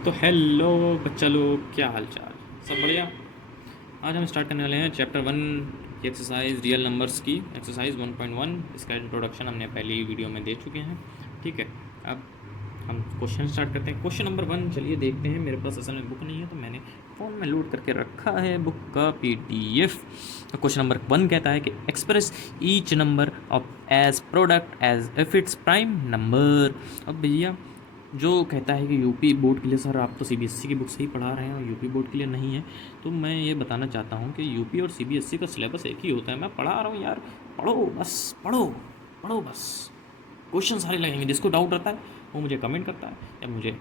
तो हेलो बच्चा लोग, क्या हाल चाल? सब बढ़िया। आज हम स्टार्ट करने वाले हैं चैप्टर 1 की एक्सरसाइज रियल नंबर्स की एक्सरसाइज 1.1। इसका इंट्रोडक्शन हमने पहली वीडियो में दे चुके हैं। ठीक है, अब हम क्वेश्चन स्टार्ट करते हैं। क्वेश्चन नंबर 1 चलिए देखते हैं। मेरे पास असल में बुक नहीं है तो मैंने फ़ोन में लोड करके रखा है बुक का पीडीएफ। तो क्वेश्चन नंबर 1 कहता है कि express each number of as product as if its prime number. अब भैया जो कहता है कि यूपी बोर्ड के लिए, सर आप तो सीबीएसई की बुक से ही पढ़ा रहे हैं और यूपी बोर्ड के लिए नहीं है, तो मैं ये बताना चाहता हूँ कि यूपी और सीबीएसई का सिलेबस एक ही होता है। मैं पढ़ा रहा हूँ यार, पढ़ो बस, पढ़ो पढ़ो बस। क्वेश्चन सारे लगेंगे। जिसको डाउट रहता है वो मुझे कमेंट करता है या मुझे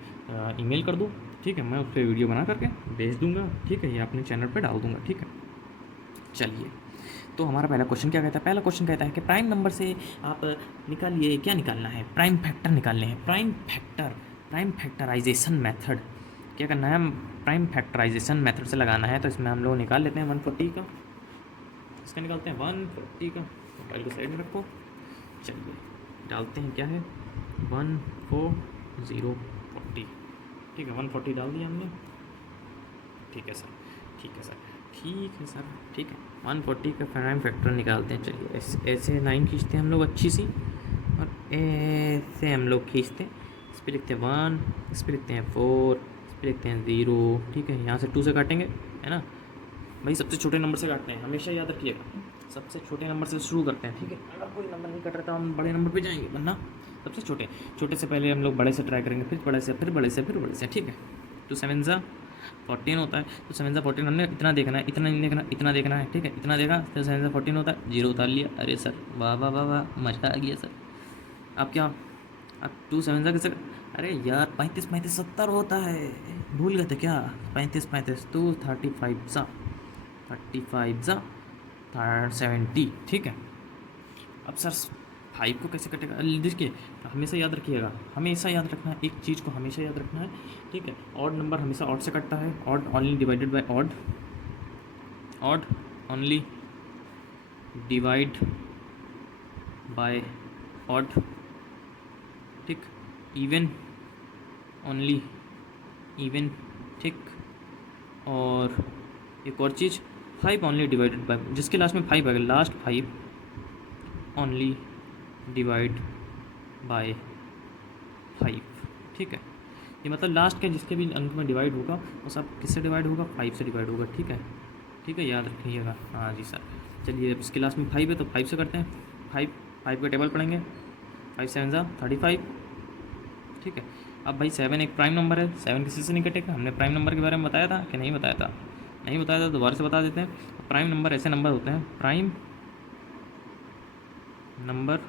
ईमेल कर दो। ठीक है, मैं उस पर वीडियो बना करके भेज दूँगा। ठीक है, ये अपने चैनल पर डाल दूँगा। ठीक है, चलिए। तो हमारा पहला क्वेश्चन क्या कहता है? पहला क्वेश्चन कहता है कि प्राइम नंबर से आप निकालिए, क्या निकालना है? प्राइम फैक्टर निकालने हैं। Prime factor, prime factorisation method क्या करना है? प्राइम फैक्टराइजेशन मेथड से लगाना है। तो इसमें हम लोग निकाल लेते हैं 140 का। इसका निकालते हैं 140 का। मोबाइल को साइड में रखो। चलिए डालते हैं, क्या है 14040। ठीक है, 140 डाल दिया हमने। ठीक है सर, ठीक है सर, ठीक है सर, ठीक है। 140 का प्राइम फैक्टर निकालते हैं। चलिए ऐसे 9 खींचते हैं हम लोग अच्छी सी, और ऐसे हम लोग खींचते हैं। इस पर लिखते हैं 1, इस पर लिखते हैं 4, इस पर लिखते हैं 0। ठीक है, यहाँ से 2 से काटेंगे, है ना भाई? सबसे छोटे नंबर से काटते हैं, हमेशा याद रखिएगा। सबसे छोटे नंबर से शुरू करते हैं। ठीक है, अगर कोई नंबर नहीं कट रहा तो हम बड़े नंबर पे जाएंगे, वरना सबसे छोटे छोटे से पहले हम लोग बड़े से ट्राई करेंगे, फिर बड़े से, फिर बड़े से, फिर बड़े से। ठीक है, तो 7 ज़ा 14 होता है। तो 7 ज़ा 14 हमने इतना देखना है, इतना नहीं देखना, इतना देखना है। ठीक है, इतना देखा तो 7 ज़ा 14 होता है। 0 उतार लिया। अरे सर, वाह वाह वाह वाह, मज़ा आ गया सर। अब क्या, अब 2 7 ज़ा कैसे? अरे यार 35 35 70 होता है, भूल गए थे क्या? 35 35 तो 35 ज़ा 35 ज़ा 70। ठीक है, अब सर 5 को कैसे कटेगा? देखिए, हमेशा याद रखिएगा, हमेशा याद रखना है एक चीज़ को, हमेशा याद रखना है। ठीक है, ऑड नंबर हमेशा ऑड से कटता है। Odd only divided by odd, odd only divide by odd. ठीक, इवन ओनली इवन। ठीक, और एक और चीज़, 5 ओनली डिवाइडेड बाय, जिसके लास्ट में 5 आएगा, लास्ट 5 ओनली डिवाइड बाय 5। ठीक है, ये मतलब लास्ट के जिसके भी अंक में डिवाइड होगा वो सब किससे डिवाइड होगा? 5 से डिवाइड होगा। ठीक है, ठीक है, याद रखिएगा। हाँ जी सर। चलिए, अब इसके लास्ट में 5 है तो 5 से करते हैं। 5 5 का टेबल पढ़ेंगे। 5 7 ज़ा 35। ठीक है, अब भाई 7 एक प्राइम नंबर है, 7 किसी से नहीं कटेगा। हमने प्राइम नंबर के बारे में बताया था कि नहीं बताया था? नहीं बताया था, दोबारा से बता देते हैं। प्राइम नंबर ऐसे नंबर होते हैं, प्राइम नंबर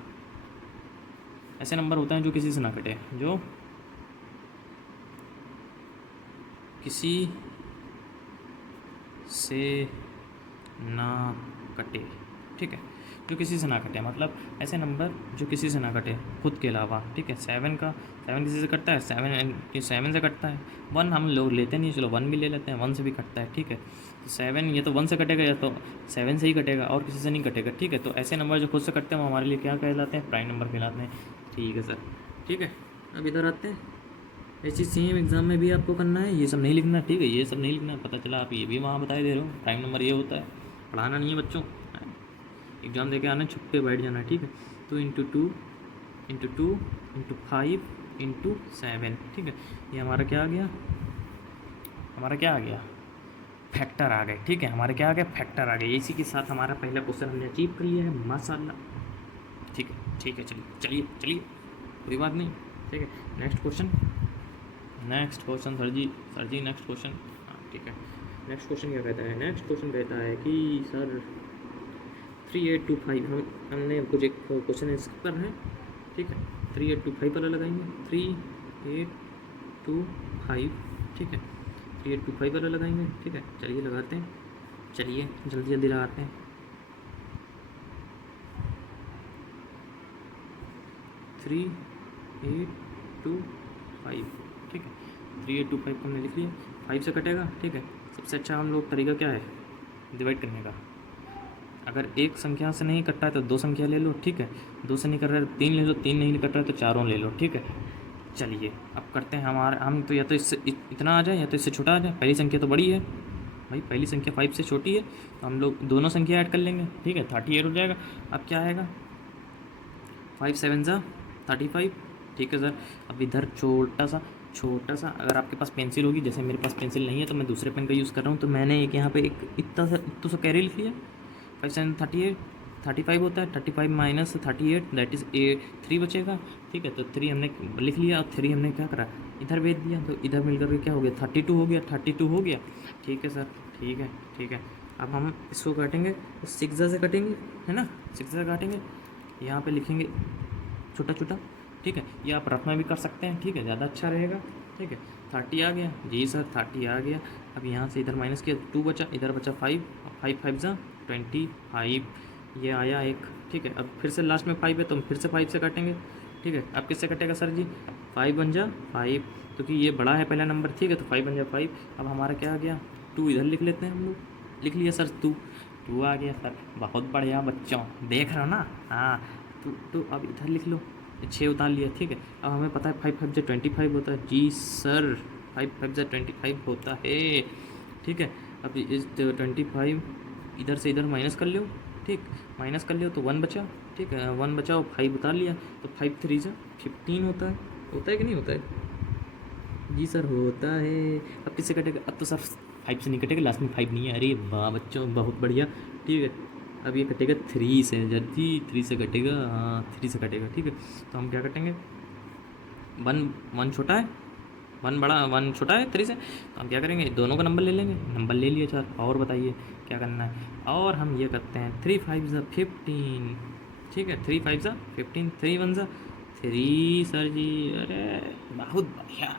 ऐसे नंबर होते हैं जो किसी से ना कटे, जो किसी से ना कटे। ठीक है, जो किसी से ना कटे मतलब ऐसे नंबर जो किसी से ना कटे खुद के अलावा। ठीक है, 7 किसी से कटता है, 7 से कटता है। 1 हम लोग लेते नहीं, चलो 1 भी ले लेते हैं, 1 से भी कटता है। ठीक है, तो 7 ये तो 1 से कटेगा या तो 7 से ही कटेगा और किसी से नहीं कटेगा। ठीक है, तो ऐसे नंबर जो खुद से कटते हैं वो हमारे लिए क्या कहलाते हैं? प्राइम नंबर कहलाते हैं। ठीक है सर, ठीक है। अब इधर आते हैं, ऐसी सेम एग्ज़ाम में भी आपको करना है, ये सब नहीं लिखना। ठीक है, ये सब नहीं लिखना। पता चला आप ये भी वहाँ बताए दे रहे हो, प्राइम नंबर ये होता है। पढ़ाना नहीं है बच्चों, एग्ज़ाम दे के आना, छुप पे बैठ जाना है। ठीक है, तो इंटू टू इंटू 5 इंटू 7। ठीक है, ये हमारा क्या आ गया? हमारा क्या आ गया? फैक्टर आ गए। ठीक है, हमारे क्या आ गए? फैक्टर आ गए। इसी के साथ हमारा पहला क्वेश्चन हमने अचीव कर लिया है, माशाल्लाह। ठीक है, ठीक है, चलिए चलिए चलिए, कोई बात नहीं। ठीक है, next question, next question sir जी नेक्स्ट क्वेश्चन। हाँ ठीक है, नेक्स्ट क्वेश्चन क्या कहता है? नेक्स्ट क्वेश्चन कहता है कि सर 3825, हमने कुछ एक क्वेश्चन स्किप कर रहे हैं। ठीक है, 3825 पर लगाएंगे, 3825। ठीक है, 3825 पर लगाएंगे। ठीक है, चलिए लगाते हैं, चलिए जल्दी जल्दी लगाते हैं। 3825। ठीक है, 3825 को हमने लिख लिया। 5 से कटेगा। ठीक है, सबसे अच्छा हम लोग तरीका क्या है डिवाइड करने का? अगर एक संख्या से नहीं कटता है तो 2 संख्या ले लो। ठीक है, 2 से नहीं कट रहा है तो 3 ले लो, 3 नहीं कट रहा है तो 4 ले लो। ठीक है, चलिए अब करते हैं हम तो या तो इससे इतना आ जाए या तो इससे छोटा आ जाए। पहली संख्या तो बड़ी है भाई, पहली संख्या 5 से छोटी है, तो हम लोग दोनों संख्या ऐड कर लेंगे। ठीक है, 38 हो जाएगा। अब क्या आएगा, 5 7 ज़ा 35। ठीक है सर। अब इधर छोटा सा अगर आपके पास पेंसिल होगी, जैसे मेरे पास पेंसिल नहीं है तो मैं दूसरे पेन का यूज़ कर रहा हूँ, तो मैंने एक यहाँ पे एक इतना सा कैरी लिख लिया। 5 7 38 35 होता है, 35 माइनस 38 दैट इज़ 3 बचेगा। ठीक है, तो 3 हमने लिख लिया और 3 हमने क्या करा, इधर भेज दिया, तो इधर मिल करके क्या हो गया, 32 हो गया। 32 हो गया। ठीक है सर, ठीक है। अब हम इसको काटेंगे, 6 से कटेंगे, है ना, 6 से काटेंगे। यहाँ पे लिखेंगे छोटा छोटा। ठीक है, ये आप रफ में भी कर सकते हैं। ठीक है, ज़्यादा अच्छा रहेगा। ठीक है, 30 आ गया जी सर, 30 आ गया। अब यहाँ से इधर माइनस किया, 2 बचा, इधर बचा 5, 5 5 ज़ा 25, ये आया एक। ठीक है, अब फिर से लास्ट में 5 है तो हम फिर से 5 से काटेंगे। ठीक है, अब किससे कटेगा सर जी, 5 बन जा 5, क्योंकि ये बड़ा है पहला नंबर। ठीक है, तो 5 बन जा 5। अब हमारा क्या आ गया, 2 इधर लिख लेते हैं हम लोग। लिख लिया सर, 2 आ गया सर। बहुत बढ़िया बच्चों, देख रहे हो ना। हाँ, तो अब इधर लिख लो, 6 उतार लिया। ठीक है, अब हमें पता है 5 5 जा 25 होता है। जी सर, 5 5 जा 25 होता है। ठीक है, अब इस 25 इधर से इधर माइनस कर लो। ठीक, माइनस कर लियो तो 1 बचा। ठीक है, 1 बचा और 5 उतार लिया, तो 5 3 जा 15 होता है कि नहीं होता है जी सर, होता है। अब किससे कटेगा, अब तो सर 5 से नहीं कटेगा, लास्ट में 5 नहीं है। अरे वाह बच्चों, बहुत बढ़िया। ठीक है, अब ये कटेगा 3 से जी, 3 से कटेगा, हाँ 3 से कटेगा। ठीक है, तो हम क्या कटेंगे, 1 छोटा है, 1 छोटा है 3 से, तो हम क्या करेंगे, दोनों का नंबर ले लेंगे। नंबर ले लिया सर, और बताइए क्या करना है। और हम ये करते हैं 3 5 ज़ा 15। ठीक है, 3 5 ज़ा 15, 3 1 ज़ा 3 सर जी। अरे बहुत बढ़िया,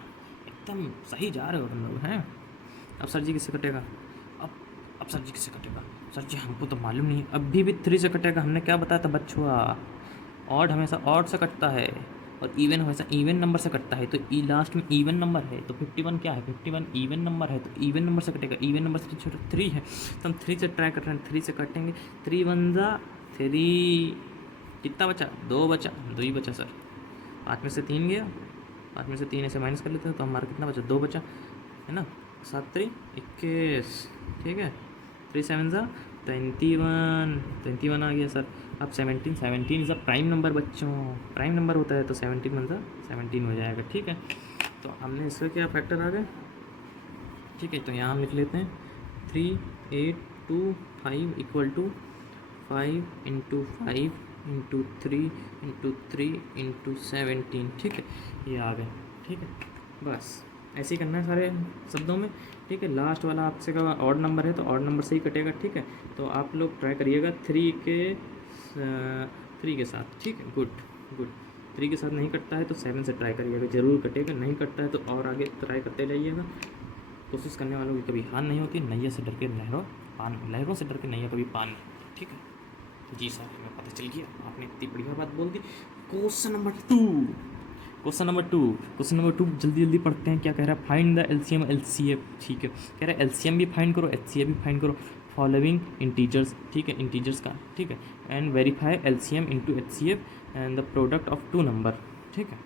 एकदम सही जा रहे हो तुम लोग हैं। अब सर जी किससे कटेगा, अब अब सर जी किससे कटेगा, सर जी हमको तो मालूम नहीं, अभी भी 3 से कटेगा। हमने क्या बताया था बच्चों, ऑड हमेशा ऑड से कटता है और इवन हमेशा इवन नंबर से कटता है। तो ई लास्ट में इवन नंबर है, तो 51 क्या है, 51 इवन नंबर है, तो इवन नंबर से कटेगा। इवन नंबर से छोटा 3 है, तो हम 3 से ट्राई कर रहे हैं, 3 से काटेंगे। 3 1 ज़ा 3, कितना बचा, 2 बचा, 2 ही बचा सर। 5 में से 3 गया, 5 में से 3 ऐसे माइनस कर लेते हैं, तो हमारा कितना बचा, 2 बचा, है ना। 7 3 21। ठीक है, 3 7 ज़ा 21 आ गया सर। अब 17 इज़ अ प्राइम नंबर बच्चों, प्राइम नंबर होता है, तो 17 बन सा 17 हो जाएगा। ठीक है, तो हमने इसका क्या फैक्टर आ गए। ठीक है, तो यहाँ हम लिख लेते हैं 3 8 2 5 equal to 5 into 5 into 3 into 3 into 17। ठीक है, ये आ गए। ठीक है, बस ऐसे ही करना है सारे शब्दों में। ठीक है, लास्ट वाला आपसे का ऑड नंबर है तो ऑड नंबर से ही कटेगा। ठीक है, तो आप लोग ट्राई करिएगा 3 के साथ। ठीक है, गुड। 3 के साथ नहीं कटता है तो 7 से ट्राई करिएगा, ज़रूर कटेगा। नहीं कटता है तो और आगे ट्राई करते जाइएगा। कोशिश करने वालों की कभी हार नहीं होती। नैया से डर के लहरों से डर के नैया कभी पान नहीं होती। ठीक है जी सर, हमें पता चल गया, आपने इतनी बढ़िया बात बोल दी। क्वेश्चन नंबर टू जल्दी पढ़ते हैं। क्या कह रहा है, फाइंड द एलसीएम एलसीएफ। ठीक है, कह रहा है एलसीएम भी फाइंड करो, एचसीएफ भी फाइंड करो, फॉलोइंग इंटीजर्स। ठीक है, इंटीजर्स का। ठीक है, and verify LCM into HCF and the product of 2 number. ठीक है,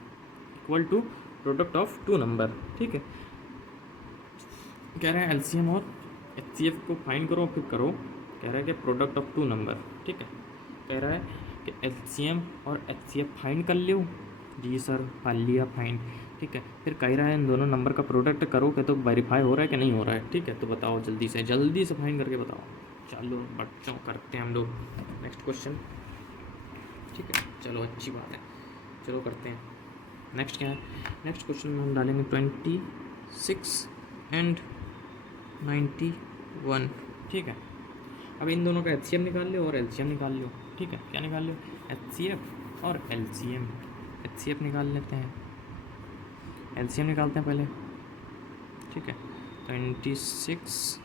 equal to product of 2 number. ठीक है, कह रहे हैं एलसीएम और एचसीएफ को फाइंड करो, फिर करो। कह रहा है कि प्रोडक्ट ऑफ 2 नंबर। ठीक है, कह रहा है कि एलसीएम और एचसीएफ फाइंड कर लो। जी सर, कर लिया फाइंड। ठीक है, फिर कह रहा है इन दोनों नंबर का प्रोडक्ट करो कि तो वेरीफाई हो रहा है कि नहीं हो रहा है। ठीक है, तो बताओ जल्दी से फाइंड करके बताओ। चलो बच्चों, करते हैं हम लोग नेक्स्ट क्वेश्चन। ठीक है, चलो अच्छी बात है, चलो करते हैं। नेक्स्ट क्या है, नेक्स्ट क्वेश्चन में हम डालेंगे 26 एंड 91। ठीक है, अब इन दोनों का एचसीएम निकाल लो और एलसीएम निकाल लो। ठीक है, क्या निकाल लो, एचसीएफ और एलसीएम। एचसीएफ निकाल लेते हैं, एलसीएम निकालते हैं पहले। ठीक है, 26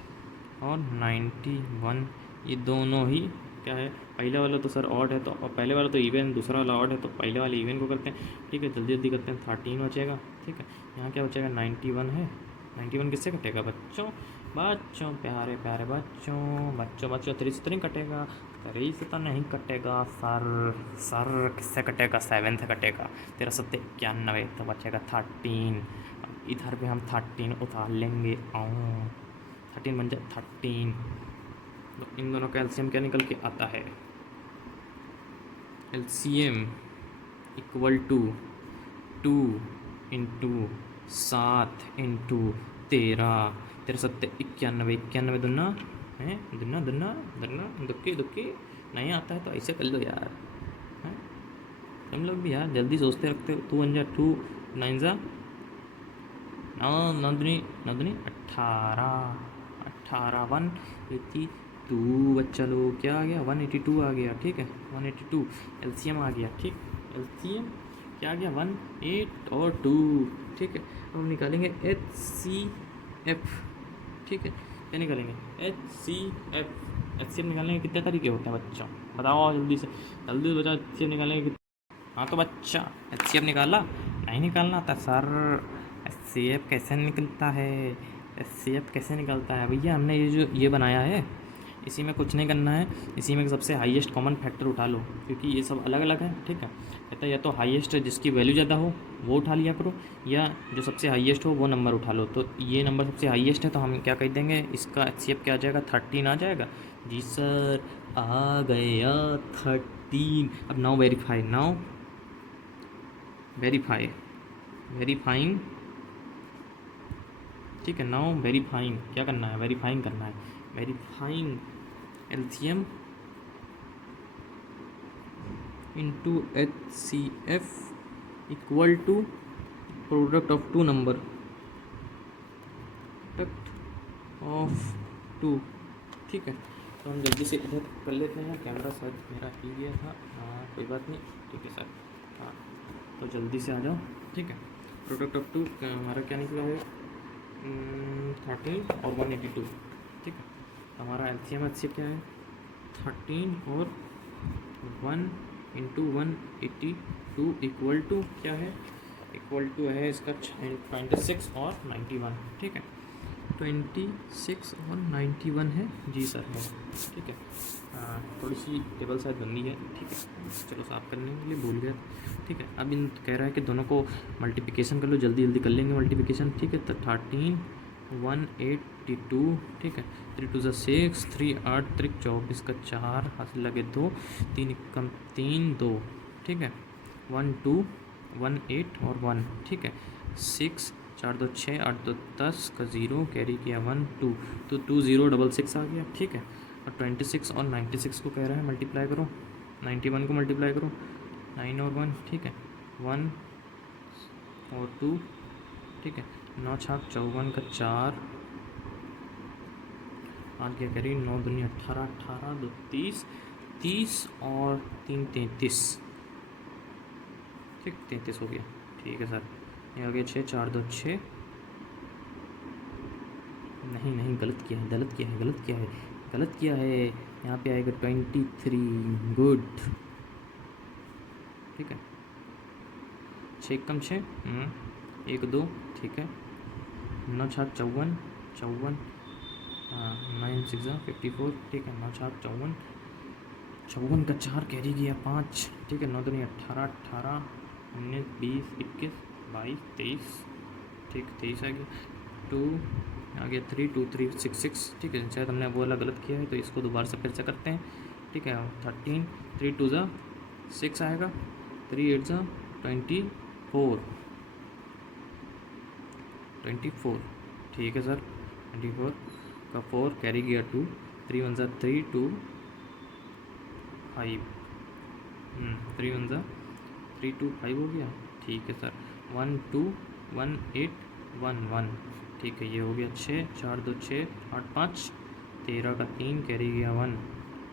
और 91 ये दोनों ही क्या है, पहले वाला तो सर ऑड है, तो पहले वाला तो इवन, दूसरा वाला ऑड है, तो पहले वाले इवन को करते हैं। ठीक है, जल्दी करते हैं, 13 बचेगा। ठीक है, यहाँ क्या बचेगा, 91 है 91 किससे कटेगा बच्चों? बच्चों प्यारे प्यारे बच्चों, बच्चों बच्चों 3 से तो नहीं कटेगा, 3 से तो नहीं कटेगा सर। सर किससे कटेगा? 7 से कटेगा। 13 सत्ते 91, तो बचेगा 13। इधर पे हम 13 उतार लेंगे। 13 बन जाए 13। तो इन दोनों का एलसीएम क्या निकल के आता है? LCM equal to 2 into 7 into 13, 13 सत्ते 91, 91 दुना है, दुना दुना दुना दुक्की दुक्की। नहीं आता है तो ऐसे कर लो यार, हैं? तुम लोग भी यार जल्दी सोचते रखते हो। 2 1 2, 9 जा 9, 9 दूनी 9 दूनी 18, 18 182 बच्चा लोग क्या आ गया? 182 आ गया। ठीक है 182 एलसीएम आ गया। ठीक एलसीएम क्या आ गया? 1 8 और 2। ठीक है अब हम निकालेंगे एच सी एफ। ठीक है क्या निकालेंगे? H C F. H C F निकालने के कितने तरीके होते हैं बच्चों? बताओ जल्दी से, जल्दी बताओ एच सी एफ निकालने के। हाँ तो बच्चा एच सी एफ निकाला? नहीं निकालना था सर। एच सी एफ कैसे निकलता है? एच सी एफ कैसे निकलता है भैया? हमने ये जो ये बनाया है, इसी में कुछ नहीं करना है। इसी में सबसे हाईएस्ट कॉमन फैक्टर उठा लो, क्योंकि ये सब अलग अलग है। ठीक है कहता है या तो हाईएस्ट जिसकी वैल्यू ज़्यादा हो वो उठा लिया करो, या जो सबसे हाईएस्ट हो वो नंबर उठा लो। तो ये नंबर सबसे हाईएस्ट है तो हम क्या कह देंगे? इसका एच सी एफ क्या आ जाएगा? 13 आ जाएगा। जी सर आ गया 13। अब now verify, now verify, verifying. ठीक है नाउ वेरीफाइंग क्या करना है? वेरीफाइंग करना है। Verifying LCM into H C F equal to product of two number, product of 2। ठीक है तो हम जल्दी से इधर कर लेते हैं। कैमरा शायद मेरा ही गया था। हाँ कोई बात नहीं। ठीक है सर हाँ तो जल्दी से आ जाओ। ठीक है प्रोडक्ट ऑफ 2 हमारा क्या निकला है? 13 और 182। ठीक है हमारा एलसीएम एच सी क्या है? 13 और 1 इंटू 182 इक्वल टू क्या है? इक्वल टू है इसका 26 और 91। ठीक है 26 और 91 है। जी सर है। ठीक है थोड़ी सी टेबल शायद गंदी है। ठीक है चलो साफ़ करने के लिए भूल गया। ठीक है अब इन कह रहा है कि दोनों को मल्टीप्लिकेशन कर लो, जल्दी जल्दी कर लेंगे मल्टीप्लिकेशन। ठीक है तो 13 182। ठीक है 3 2 6, 3 8 3 24 का 4 हाथ लगे 2, 3 कम 3 2। ठीक है 1 2 1 8 और 1। ठीक है 6 4 2 6 8 2 10 का 0 कैरी किया 1 2, तो 2 0 6 6 आ गया। ठीक है और 26 और 96 को कह रहा है मल्टीप्लाई करो, 91 को मल्टीप्लाई करो 9 और 1। ठीक है 1 और 2। ठीक है 9 छाक 54 का 4 आज क्या करी? 9 दूनी 18, 18 2 30, 30 और 3 33। ठीक 33 हो गया। ठीक है सर ये आ गया 6 4 2 6। नहीं नहीं गलत किया है, गलत किया है, गलत किया है, गलत किया है। यहाँ पे आएगा 23। गुड। ठीक है 6 कम 6 1 2। ठीक है 9 छाक 54 54। हाँ 9 6 54। ठीक है 9 छाक 54, 54 का 4 कैरी किया 5। ठीक है 9 दूनी 18, 18 19 20 21 22 23। ठीक 23 आ गया। 2 आ गया 3 2 3 6 6। ठीक है शायद हमने वो वाला गलत किया है तो इसको दोबारा से फिर से करते हैं। ठीक है 13 3 2 6 आएगा, 3 8 24 24। ठीक है सर 24 का 4 कैरी किया 2, 3 1 3 2 5। 3 1 3 2 5 हो गया। ठीक है सर 1 2 1 8 1 1। ठीक है ये हो गया 6 4 2 6 8 5 13 का 3 कैरी गया 1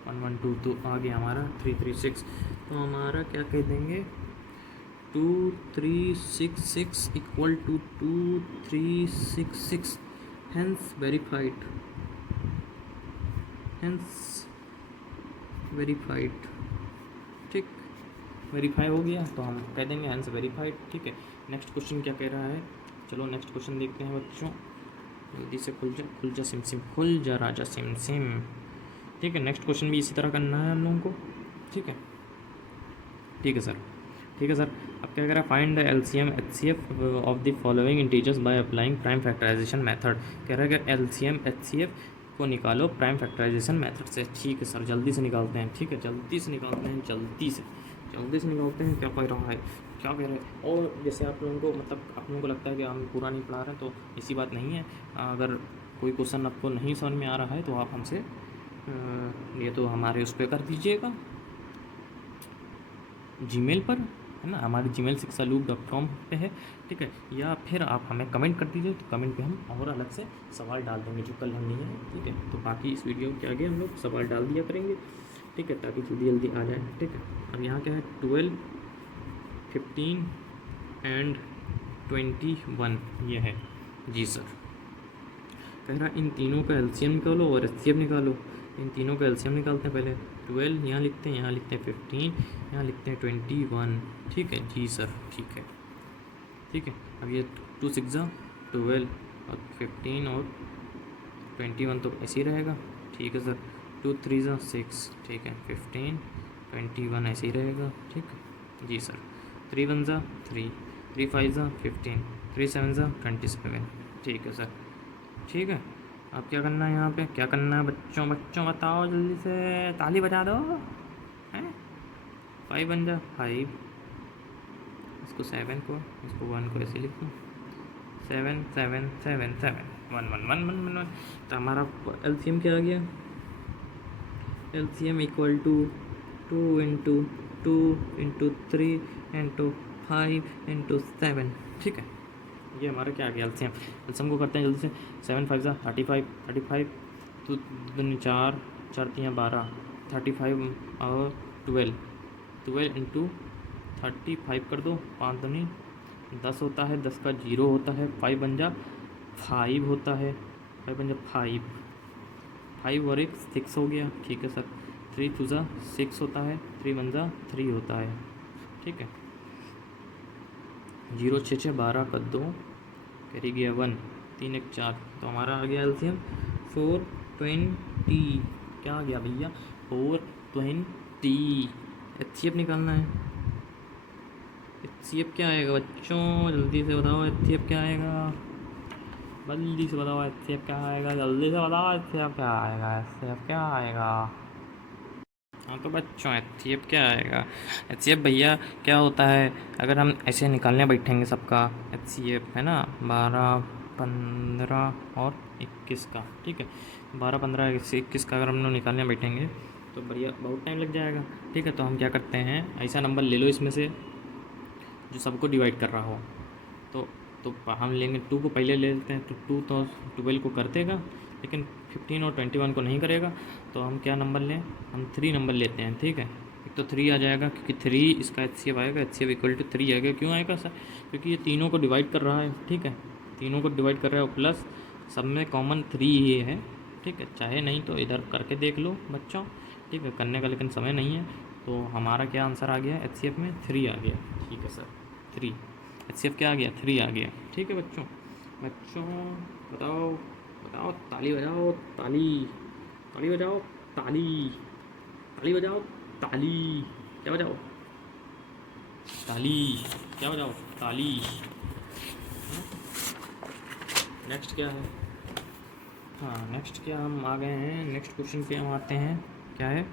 1 1 2। तो आ गया हमारा 3 3 6। तो हमारा क्या कह देंगे? 2 3 6 6 equal to 2 3 6 6। Hence verified, hence verified. ठीक वेरीफाई हो गया तो हम कह देंगे हेंस वेरीफाइड। ठीक है नेक्स्ट क्वेश्चन क्या कह रहा है? चलो नेक्स्ट क्वेश्चन देखते हैं बच्चों। जल्दी से खुल जा सिम सिम, खुल जा राजा सिम सिम। ठीक है, नेक्स्ट क्वेश्चन भी इसी तरह करना है हम लोगों को। ठीक है, ठीक है सर, ठीक है सर। अब क्या कह रहा है, find the LCM HCF of the following integers by applying prime factorisation method. कह रहा है कि एलसीएम एचसीएफ को निकालो प्राइम फैक्टराइजेशन मेथड से। ठीक है सर, जल्दी से निकालते हैं। ठीक है, जल्दी से निकालते हैं, जल्दी से निकालते हैं। क्या कह रहा है, क्या कह रहे हैं। और जैसे आप लोगों को मतलब आप लोगों को लगता है कि हम पूरा नहीं पढ़ा रहे हैं, तो ऐसी बात नहीं है। अगर कोई क्वेश्चन आपको नहीं समझ में आ रहा है तो आप हमसे ये तो हमारे उस पर कर दीजिएगा, जीमेल पर, है ना, हमारे gmail.com पे है। ठीक है, या फिर आप हमें कमेंट कर दीजिए, तो कमेंट पे हम और अलग से सवाल डाल देंगे जो कल हम नहीं है। ठीक है, तो बाकी इस वीडियो के आगे हम लोग सवाल डाल दिया करेंगे। ठीक है, ताकि जल्दी जल्दी आ जाए। ठीक है, अब यहाँ क्या है, 12, 15 एंड 21 ये है। जी सर, कह रहा इन तीनों का एलसीएम निकालो और एचसीएफ निकालो। इन तीनों का एलसीएम निकालते हैं पहले। 12 यहाँ लिखते हैं, यहाँ लिखते हैं 15, यहाँ लिखते हैं 21। ठीक है जी सर, ठीक है, ठीक है। अब ये 2 6 12 और 15 और 21 तो ऐसे ही रहेगा। ठीक है सर, 2 3 6, ठीक है, 15 21 ऐसे ही रहेगा। ठीक है जी सर, 3 1 3, 3 5 15, 3 7 27। ठीक है सर, ठीक है। अब क्या करना है, यहाँ पे क्या करना है बच्चों, बताओ जल्दी से, ताली बजा दो। हैं 5 बन जा 5, इसको 7 को, इसको 1 को ऐसे लिखूँ, 7 7 7 7 1 1 1 1 1 1। तो हमारा एलसीएम क्या आ गया, LCM equal to 2 into 2 into 3 into 5 into 7। ठीक है, ये हमारा क्या आ गया एलसीएम। एलसीएम को करते हैं जल्दी से। 7 5 35, 35 तो 4 4 3 12, 35 और 12 इंटू 35 कर दो, 5 दूनी 10 होता है, 10 का 0 होता है, 5 बन जा 5 होता है, 5 बन जा 5 और 1 6 हो गया। ठीक है सर, 3 2 6 होता है, 3 1 3 होता है। ठीक है, 0 6 6 12 का 2 कैरी गया 1, 3 1 4। तो हमारा आ गया एलसीएम 420। क्या आ गया भैया, 420। एचसीएफ निकालना है। एचसीएफ क्या आएगा बच्चों, जल्दी से बताओ एचसीएफ क्या आएगा, जल्दी से बताओ एचसीएफ क्या आएगा, जल्दी से बताओ एचसीएफ क्या आएगा, एचसीएफ क्या आएगा। हाँ तो बच्चों एचसीएफ क्या आएगा, एचसीएफ भैया क्या होता है, अगर हम ऐसे निकालने बैठेंगे सबका एचसीएफ है ना, 12 15 और 21 का। ठीक है, 12 15 21 का अगर हम लोग निकालने बैठेंगे तो बढ़िया बहुत टाइम लग जाएगा। ठीक है, तो हम क्या करते हैं, ऐसा नंबर ले लो इसमें से जो सबको डिवाइड कर रहा हो। तो हम लेंगे 2 को पहले ले लेते हैं, तो 2 तो 12 को कर देगा, लेकिन 15 और 21 को नहीं करेगा। तो हम क्या नंबर लें, हम 3 नंबर लेते हैं। ठीक है, एक तो 3 आ जाएगा क्योंकि 3 इसका एचसीएफ आएगा, एचसीएफ इक्वल टू 3 आएगा। क्यों आएगा सर, क्योंकि ये तीनों को डिवाइड कर रहा है। ठीक है, तीनों को डिवाइड कर रहा है, प्लस सब में कॉमन 3 ही है। ठीक है, चाहे नहीं तो इधर करके देख लो बच्चों। ठीक है, करने का लेकिन समय नहीं है। तो हमारा क्या आंसर आ गया, एचसीएफ में 3 आ गया। ठीक है सर, 3 एचसीएफ क्या आ गया, 3 आ गया। ठीक है बच्चों, बताओ बताओ, ताली बजाओ, ताली बजाओ, ताली बजाओ, क्या बजाओ, क्या बजाओ, नेक्स्ट क्या है, हाँ नेक्स्ट क्या, हम आ गए हैं नेक्स्ट क्वेश्चन पे हम आते हैं। क्या है,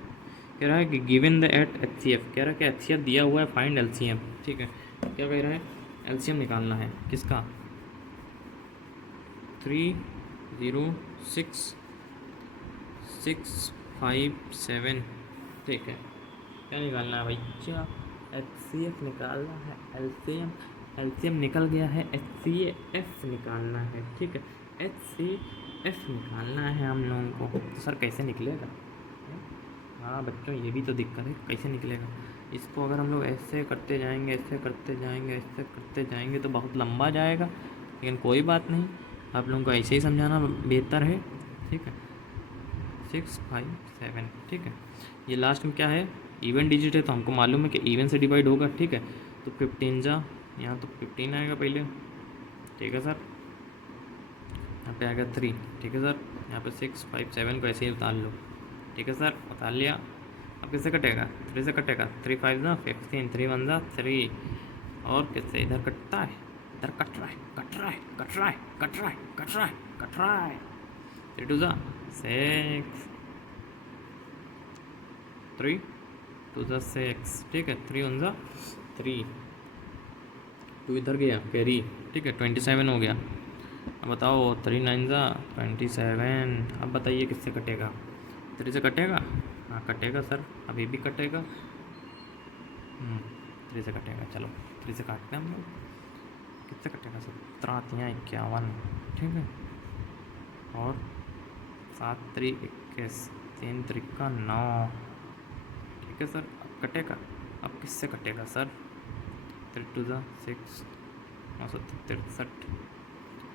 कह रहा है कि गिवन द एट एचसीएफ, कह रहा है कि एचसीएफ दिया हुआ है, फाइंड एलसीएम। ठीक है, क्या कह रहा है, एलसीएम निकालना है किसका, 3 0 6 6 5 7। ठीक है, क्या निकालना है भैया, एचसीएफ निकालना है, एलसीएम निकल गया है, एचसीएफ निकालना है। ठीक है, एचसीएफ निकालना है हम लोगों को। तो सर कैसे निकलेगा, हाँ बच्चों ये भी तो दिक्कत है, कैसे निकलेगा। इसको अगर हम लोग ऐसे करते जाएंगे, ऐसे करते जाएंगे, ऐसे करते जाएंगे तो बहुत लंबा जाएगा, लेकिन कोई बात नहीं, आप लोगों को ऐसे ही समझाना बेहतर है। ठीक है, 6 5 7। ठीक है, ये लास्ट में क्या है, इवन डिजिट है, तो हमको मालूम है कि इवन से डिवाइड होगा। ठीक है, तो 15 यहाँ तो 15 आएगा पहले। ठीक है सर, यहाँ पे आएगा 3, ठीक है सर। यहाँ पे 6 5 7 को ऐसे ही उतार लो, ठीक है सर, उतार लिया। अब किससे कटेगा? 3 से कटेगा। 3 5 ना 15, 3 1 जा 3, और किससे? इधर कटता है, इधर कट रहा है, कट रहा है, कट रहा है, कट रहा है, कट रहा है, कट रहा है। 3 2 जा 6, 3 2 जा 6, ठीक है। 3 1 जा 3, 2 इधर गया कैरी, ठीक है। 27 हो गया। अब बताओ 3 9 जा 27। अब बताइए किससे कटेगा? 3 से कटेगा? हाँ कटेगा सर, अभी भी कटेगा। 3 से कटेगा, चलो 3 से काटते हैं हम लोग। किससे कटेगा सर? 53 51, ठीक है। और 7 3 21, 3 3 का 9, ठीक है सर। अब कटेगा, अब किससे कटेगा सर? 3 2 जा 6, 963।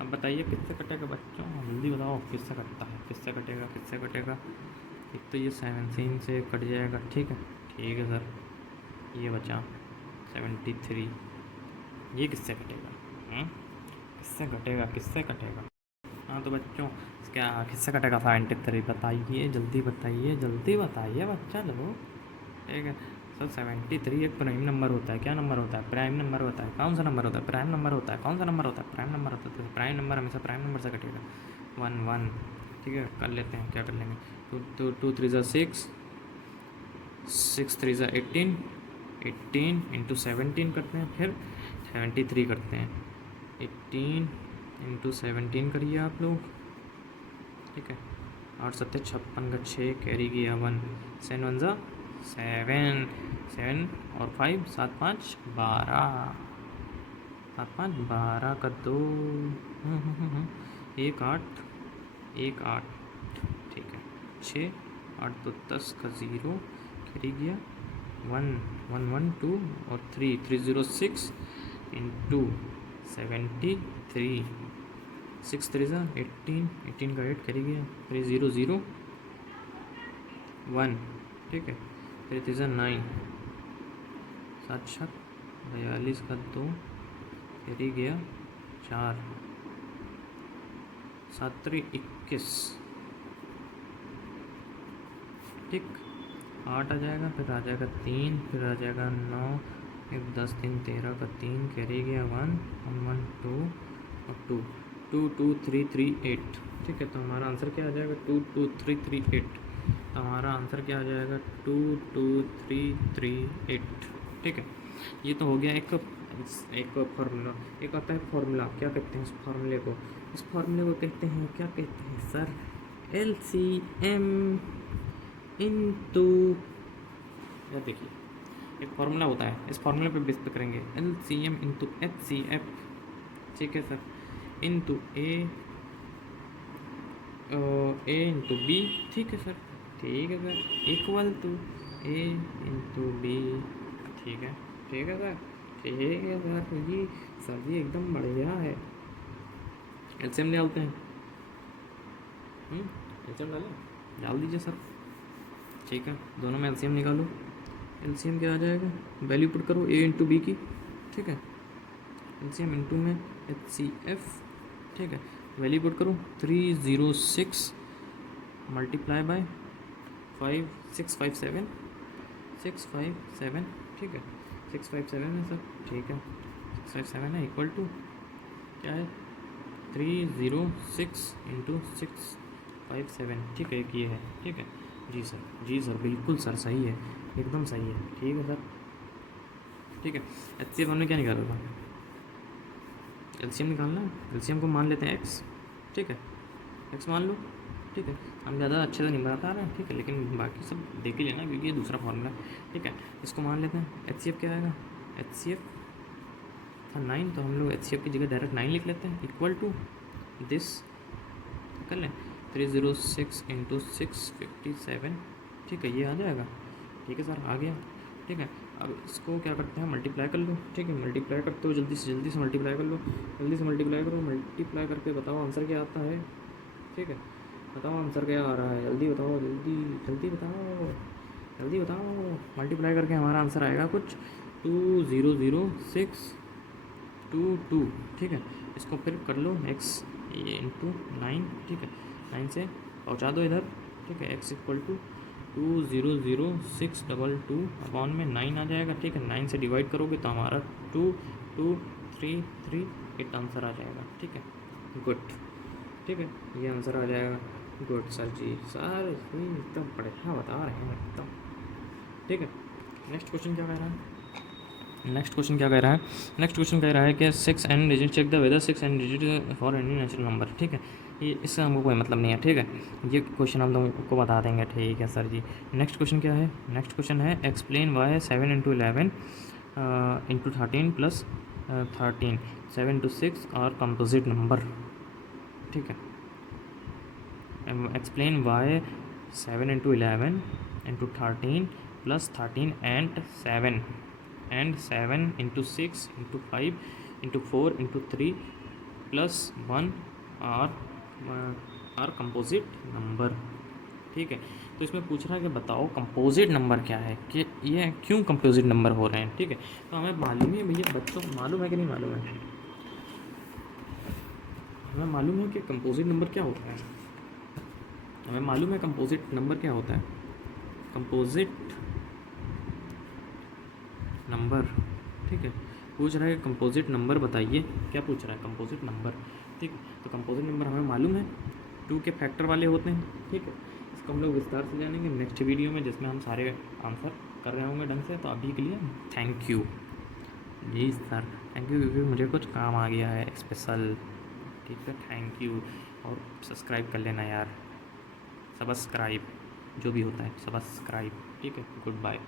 अब बताइए किससे कटेगा बच्चों? जल्दी बताओ किससे कटता है, किससे कटेगा, किससे कटेगा? एक तो ये 17 से कट जाएगा, ठीक है, ठीक है सर। ये बचा 73, ये किससे कटेगा? किससे कटेगा, किससे कटेगा? हाँ तो बच्चों क्या किससे कटेगा? 73, बताइए जल्दी बताइए, जल्दी बताइए बच्चा लोग, ठीक है सर। 73 एक प्राइम नंबर होता है। क्या नंबर होता है? प्राइम नंबर होता है। कौन सा नंबर होता है? प्राइम नंबर होता है। कौन सा नंबर होता है? प्राइम नंबर होता है। तो प्राइम नंबर हमेशा प्राइम नंबर से कटेगा। 1 1, ठीक है। कर लेते हैं, क्या कर लेंगे? 2 3 जा 6, 6 3 जा 18, 18 इंटू 17 करते हैं, फिर 73 करते हैं। 18 इंटू 17 करिए आप लोग, ठीक है। 8 7 56 का 6 कैरी गया 1, 7 1 जा 7, 7 और 5 7 5 12, 7 5 12 का 2, 1 8 1 8, ठीक है। 6 8 तो 10 का 0 कैरी गया 1 1 1 2 और 3 3 0 6 इंटू 73, 6 3 जा 18, 18 का 8 कैरी गया 3 0 0 1, ठीक है। 3 3 जा 9, 7 7 42 का 2 कैरी गया 4, 7 3 21, ठीक। 8 आ जाएगा, फिर आ जाएगा 3, फिर आ जाएगा 9, फिर 10 3 13 का 3 कैरी गया 1 1 1 2 और 2 2 2 3 3 8, ठीक है। तो हमारा आंसर क्या आ जाएगा? 2 2 3 3 8। तो हमारा आंसर क्या आ जाएगा? 2 2 3 3 8, ठीक है। ये तो हो गया एक फार्मूला। एक आता है फार्मूला, क्या कहते हैं इस फार्मूले को? इस फार्मूले को कहते हैं, क्या कहते हैं सर? LCM इंटू, या देखिए एक फार्मूला होता है, इस फार्मूले पे बेस पे करेंगे। LCM इंटू HCF, ठीक है sir, into A into B, ठीक है सर, ठीक है sir, equal to A into B, ठीक है, ठीक है सर, ठीक है सर। ये सर जी एकदम बढ़िया है। एलसीएम डालते हैं, एलसीएम डालें, डाल दीजिए सर, ठीक है। दोनों में एलसीएम निकालो। एलसीएम क्या आ जाएगा? वैल्यू पुट करो A इंटू B की, ठीक है। एलसीएम इंटू में HCF, ठीक है। वैल्यू पुट करो 306 मल्टीप्लाई बाय 5 6 5 7 6 5 7, ठीक है। 6 5 7 है सर, ठीक है। 6 5 7 है इक्वल टू क्या है? 306 इंटू 6 5 7, ठीक है। एक ये है, ठीक है। जी सर, जी सर, बिल्कुल सर, सही है, एकदम सही है, ठीक है सर, ठीक है। HCF हमने क्या निकाला था? एलसीएम निकालना है। एलसीएम को मान लेते हैं x, ठीक है। x मान लो, ठीक है। हम ज़्यादा अच्छे से नहीं बता रहे हैं, ठीक है, लेकिन बाकी सब देख ही लेना क्योंकि ये दूसरा फॉर्मूला है, ठीक है। इसको मान लेते हैं। HCF क्या आएगा? HCF था 9, तो हम लोग HCF की जगह डायरेक्ट 9 लिख लेते हैं, इक्वल टू दिस कर लें 306 इंटू 657, ठीक है। ये आ जाएगा, ठीक है सर, आ गया, ठीक है। अब इसको क्या करते हैं? मल्टीप्लाई कर लो, ठीक है। मल्टीप्लाई करते हो, जल्दी से मल्टीप्लाई कर लो, जल्दी से मल्टीप्लाई करो। मल्टीप्लाई करके बताओ आंसर क्या आता है, ठीक है। बताओ आंसर क्या आ रहा है, जल्दी बताओ, जल्दी जल्दी बताओ, जल्दी बताओ। मल्टीप्लाई करके हमारा आंसर आएगा कुछ 200622, ठीक है। इसको फिर कर लो x इंटू 9, ठीक है, 9 से पहुँचा दो इधर, ठीक है, x इक्वल टू 200622 अपॉन में 9 आ जाएगा, ठीक है, 9 से डिवाइड करोगे तो हमारा 2233 आंसर आ जाएगा, ठीक है, गुड, ठीक है, ये आंसर आ जाएगा, गुड सर जी, सर एकदम बढ़िया बता रहे हैं एकदम, ठीक है। नेक्स्ट क्वेश्चन क्या कह रहा है? नेक्स्ट क्वेश्चन क्या कह रहा है? नेक्स्ट क्वेश्चन कह रहा है कि 6 n digit check the whether 6 n digit for any natural number, ठीक है, ये इससे हमको कोई मतलब नहीं है, ठीक है, ये क्वेश्चन हम लोगों को बता देंगे, ठीक है सर जी। नेक्स्ट क्वेश्चन क्या है? नेक्स्ट क्वेश्चन है explain why 7 into 11 into 13 plus 13 7 into 6 और कंपोजिट नंबर, ठीक है, explain why 7 into 11 into 13 plus 13 and 7 into 6 into 5 into 4 into 3 plus 1 और कंपोजिट नंबर, ठीक है। तो इसमें पूछ रहा है कि बताओ कंपोजिट नंबर क्या है, कि ये क्यों कंपोजिट नंबर हो रहे हैं, ठीक है। तो हमें मालूम है भैया, बच्चों को मालूम है कि नहीं मालूम है? हमें मालूम है कि कंपोजिट नंबर क्या होता है, हमें मालूम है कंपोजिट नंबर क्या होता है, कंपोजिट नंबर, ठीक है। पूछ रहा है कंपोजिट नंबर बताइए, क्या पूछ रहा है? कंपोजिट नंबर, ठीक है। तो कंपोजिट नंबर हमें मालूम है 2 के फैक्टर वाले होते हैं, ठीक है। इसको हम लोग विस्तार से जानेंगे नेक्स्ट वीडियो में, जिसमें हम सारे आंसर कर रहे होंगे ढंग से। तो अभी के लिए thank you ji sir, thank you, क्योंकि मुझे कुछ काम आ गया है स्पेशल, ठीक है, थैंक यू। और सब्सक्राइब कर लेना यार, सब्सक्राइब जो भी होता है सब्सक्राइब, ठीक है, गुड बाय।